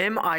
MI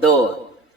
2।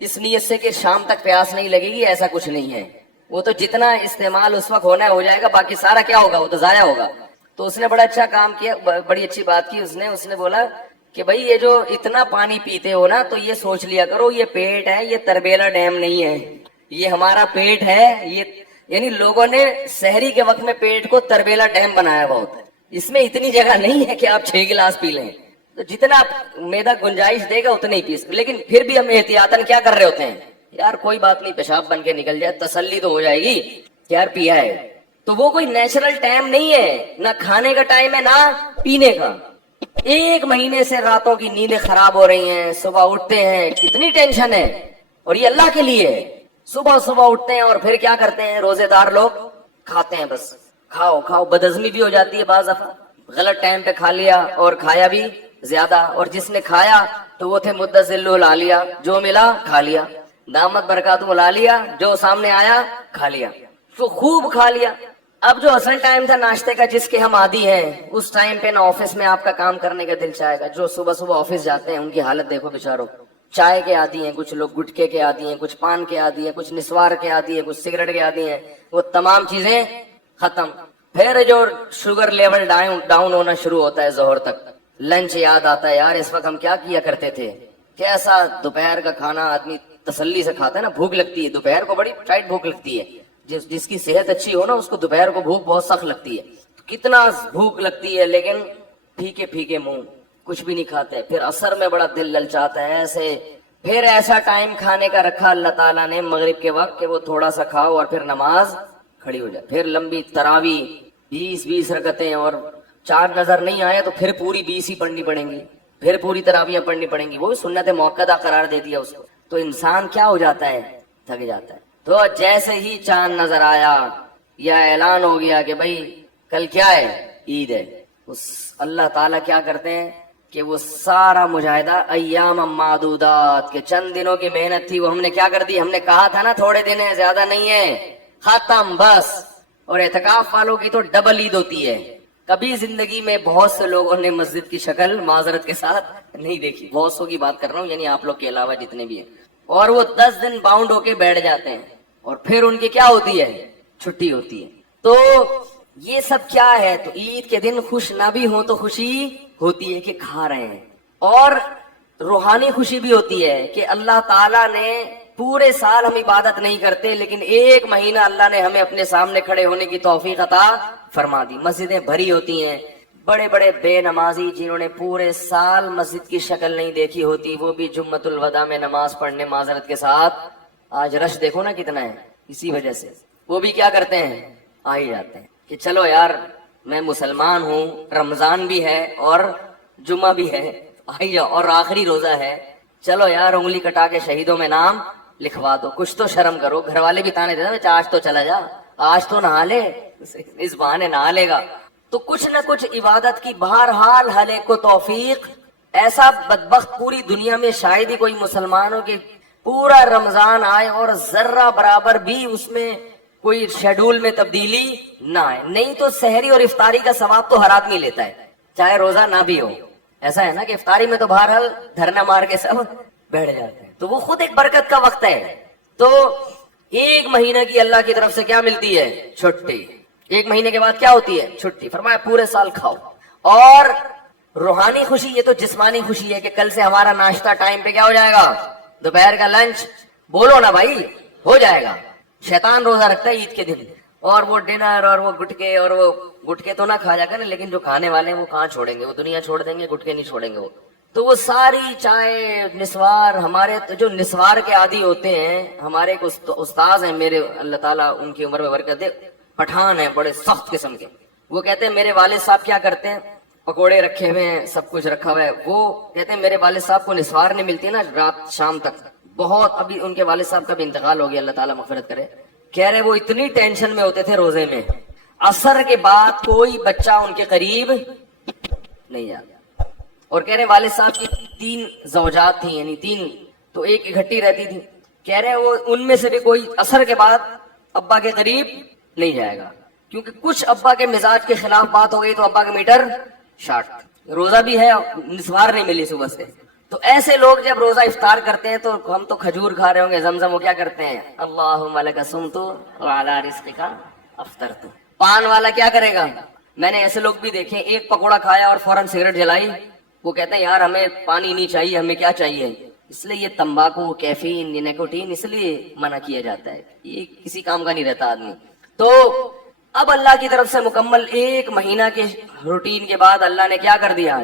اس نیت سے کہ شام تک پیاس نہیں لگے گی، ایسا کچھ نہیں ہے. وہ تو جتنا استعمال اس وقت ہونا ہے ہو جائے گا، باقی سارا کیا ہوگا، وہ تو ضائع ہوگا. تو اس نے بڑا اچھا کام کیا، بڑی اچھی بات کی اس نے بولا کہ بھائی یہ جو اتنا پانی پیتے ہو نا، تو یہ سوچ لیا کرو یہ پیٹ ہے، یہ تربیلا ڈیم نہیں ہے، یہ ہمارا پیٹ ہے. یہ یعنی لوگوں نے سحری کے وقت میں پیٹ کو تربیلا ڈیم بنایا بہت ہے. اس میں اتنی جگہ نہیں ہے کہ آپ 6 گلاس پی لیں. تو جتنا میدا گنجائش دے گا اتنے ہی پیس. لیکن پھر بھی ہم احتیاطاً کیا کر رہے ہوتے ہیں، یار کوئی بات نہیں، پیشاب بن کے نکل جائے، تسلی تو ہو جائے گی یار پیا ہے. تو وہ کوئی نیچرل ٹائم نہیں ہے، نہ کھانے کا ٹائم ہے نہ پینے کا. 1 مہینے سے راتوں کی نیندیں خراب ہو رہی ہیں، صبح اٹھتے ہیں کتنی ٹینشن ہے، اور یہ اللہ کے لیے ہے. صبح اٹھتے ہیں اور پھر کیا کرتے ہیں، روزے دار لوگ کھاتے ہیں، بس کھاؤ. بدہضمی بھی ہو جاتی ہے بعض دفعہ، غلط ٹائم پہ کھا لیا اور کھایا بھی زیادہ. اور جس نے کھایا تو وہ تھے مدذل العالیہ، جو ملا کھا لیا، دامت برکاتہ العالیہ، جو سامنے آیا کھا لیا، تو خوب کھا لیا. اب جو اصل ٹائم تھا ناشتے کا جس کے ہم عادی ہیں، اس ٹائم پہ نہ آفس میں آپ کا کام کرنے کا دل چاہے گا. جو صبح آفس جاتے ہیں ان کی حالت دیکھو بیچاروں، چائے کے عادی ہیں، کچھ لوگ گٹکے کے عادی ہیں، کچھ پان کے عادی ہیں، کچھ نسوار کے عادی ہیں، کچھ سگریٹ کے عادی ہیں. وہ تمام چیزیں ختم. پھر جو شوگر لیول ڈاؤن ہونا شروع ہوتا ہے ظہر تک. لنچ یاد آتا ہے، یار اس وقت ہم کیا کیا کرتے تھے، کیسا دوپہر کا کھانا آدمی تسلی سے کھاتا ہے نا. بھوک لگتی ہے دوپہر کو، بڑی ٹائٹ بھوک لگتی ہے. جس کی صحت اچھی ہو نا اس کو دوپہر کو بھوک بہت سخت لگتی ہے. کتنا بھوک لگتی ہے، لیکن پھیکے منہ کچھ بھی نہیں کھاتے. پھر عصر میں بڑا دل للچاتا ہے ایسے. پھر ایسا ٹائم کھانے کا رکھا اللہ تعالیٰ نے مغرب کے وقت کہ وہ تھوڑا سا کھاؤ اور پھر نماز کھڑی ہو جائے. پھر لمبی تراوی 20 رکعتیں، اور 4 نظر نہیں آئے تو پھر پوری 20 ہی پڑھنی پڑیں گی، پھر پوری تراویاں پڑھنی پڑیں گی. وہ سنت موقدہ قرار دے دیا اس کو. تو انسان کیا ہو جاتا ہے، تھک جاتا ہے. تو جیسے ہی چاند نظر آیا یا اعلان ہو گیا کہ بھائی کل کیا ہے، عید ہے، اس اللہ تعالیٰ کیا کرتے ہیں کہ وہ سارا مجاہدہ ایام معدودات کے چند دنوں کی محنت تھی وہ ہم نے کیا کر دی. ہم نے کہا تھا نا تھوڑے دن ہے، زیادہ نہیں ہے، ختم بس. اور اعتکاف والوں کی تو ڈبل عید ہوتی ہے. کبھی زندگی میں بہت سے لوگوں نے مسجد کی شکل معذرت کے ساتھ نہیں دیکھی، بہت سو کی بات کر رہا ہوں، یعنی آپ لوگ کے علاوہ جتنے بھی ہیں. اور وہ 10 دن باؤنڈ ہو کے بیٹھ جاتے ہیں، اور پھر ان کی کیا ہوتی ہے، چھٹی ہوتی ہے. تو یہ سب کیا ہے، تو عید کے دن خوش نہ بھی ہو تو خوشی ہوتی ہے کہ کھا رہے ہیں. اور روحانی خوشی بھی ہوتی ہے کہ اللہ تعالیٰ نے پورے سال ہم عبادت نہیں کرتے، لیکن 1 مہینہ اللہ نے ہمیں اپنے سامنے کھڑے ہونے کی توفیق عطا فرما دی. مسجدیں بھری ہوتی ہیں، بڑے بڑے بے نمازی جنہوں نے پورے سال مسجد کی شکل نہیں دیکھی ہوتی، وہ بھی جمعۃ الوداع میں نماز پڑھنے معذرت کے ساتھ. آج رش دیکھو نا کتنا ہے، اسی وجہ سے وہ بھی کیا کرتے ہیں، آ ہی جاتے ہیں کہ چلو یار میں مسلمان ہوں، رمضان بھی ہے اور جمعہ بھی ہے، آ ہی جاؤ، اور آخری روزہ ہے، چلو یار انگلی کٹا کے شہیدوں میں نام لکھوا دو، کچھ تو شرم کرو. گھر والے بھی تانے دیتے آج تو چلا جا، آج تو نہا لے، اس بہانے نہا لے گا. تو کچھ نہ کچھ عبادت کی بہرحال ہر ایک کو توفیق. ایسا بدبخت پوری دنیا میں شاید ہی کوئی مسلمان ہو کہ پورا رمضان آئے اور ذرہ برابر بھی اس میں کوئی شیڈول میں تبدیلی نہ آئے. نہیں تو سحری اور افطاری کا ثواب تو ہر آدمی لیتا ہے، چاہے روزہ نہ بھی ہو. ایسا ہے نا کہ افطاری میں تو بہرحال دھرنا مار کے سب بیٹھ جاتے ہیں، تو وہ خود ایک برکت کا وقت ہے. تو 1 مہینہ کی اللہ کی طرف سے کیا ملتی ہے، چھٹی. 1 مہینے کے بعد کیا ہوتی ہے، چھٹی. فرمایا پورے سال کھاؤ. اور روحانی خوشی، یہ تو جسمانی خوشی ہے کہ کل سے ہمارا ناشتہ ٹائم پہ کیا ہو جائے گا، دوپہر کا لنچ بولو نا بھائی ہو جائے گا. شیطان روزہ رکھتا ہے عید کے دن، اور وہ ڈنر اور وہ گٹکے، اور وہ گٹکے تو نہ کھا جا کر، لیکن جو کھانے والے ہیں وہ کہاں چھوڑیں گے، وہ دنیا چھوڑ دیں گے، گٹکے نہیں چھوڑیں گے وہ. تو وہ ساری چائے نسوار، ہمارے جو نسوار کے عادی ہوتے ہیں، ہمارے ایک استاذ ہیں میرے، اللہ تعالیٰ ان کی عمر میں برکت دے، پٹھان ہیں بڑے سخت قسم کے. وہ کہتے ہیں میرے والد صاحب کیا کرتے ہیں، پکوڑے رکھے ہوئے ہیں، سب کچھ رکھا ہوا ہے. وہ کہتے ہیں میرے والد صاحب کو نسوار نہیں ملتی نا رات شام تک بہت. ابھی ان کے والد صاحب کا بھی انتقال ہو گیا، اللہ تعالیٰ مغفرت کرے. کہہ رہے وہ اتنی ٹینشن میں ہوتے تھے روزے میں، عصر کے بعد کوئی بچہ ان کے قریب نہیں جاتا. اور کہہ رہے والد صاحب کی 3 زوجات تھیں، یعنی 3، تو ایک اکٹھی رہتی تھی. کہہ رہے وہ ان میں سے بھی کوئی عصر کے بعد ابا کے قریب نہیں جائے گا، کیونکہ کچھ ابا کے مزاج کے خلاف بات ہو گئی تو ابا کا میٹر شارٹ. روزہ بھی ہے، نسوار نہیں ملی صبح سے، تو ایسے لوگ جب روزہ افطار کرتے ہیں تو ہم تو کھجور کھا رہے ہوں گے، زمزم، وہ کیا کرتے ہیں، اللہم لک صمت وعلی رزقک افطرت. پان والا کیا کرے گا؟ میں نے ایسے لوگ بھی دیکھے، ایک پکوڑا کھایا اور فوراً سگریٹ جلائی. وہ کہتے ہیں یار ہمیں پانی نہیں چاہیے، ہمیں کیا چاہیے. اس لیے یہ تمباکو، کیفین، یہ نیکوٹین اس لیے منع کیا جاتا ہے، یہ کسی کام کا نہیں رہتا آدمی. تو اب اللہ کی طرف سے مکمل 1 مہینہ کے روٹین کے بعد اللہ نے کیا کر دیا،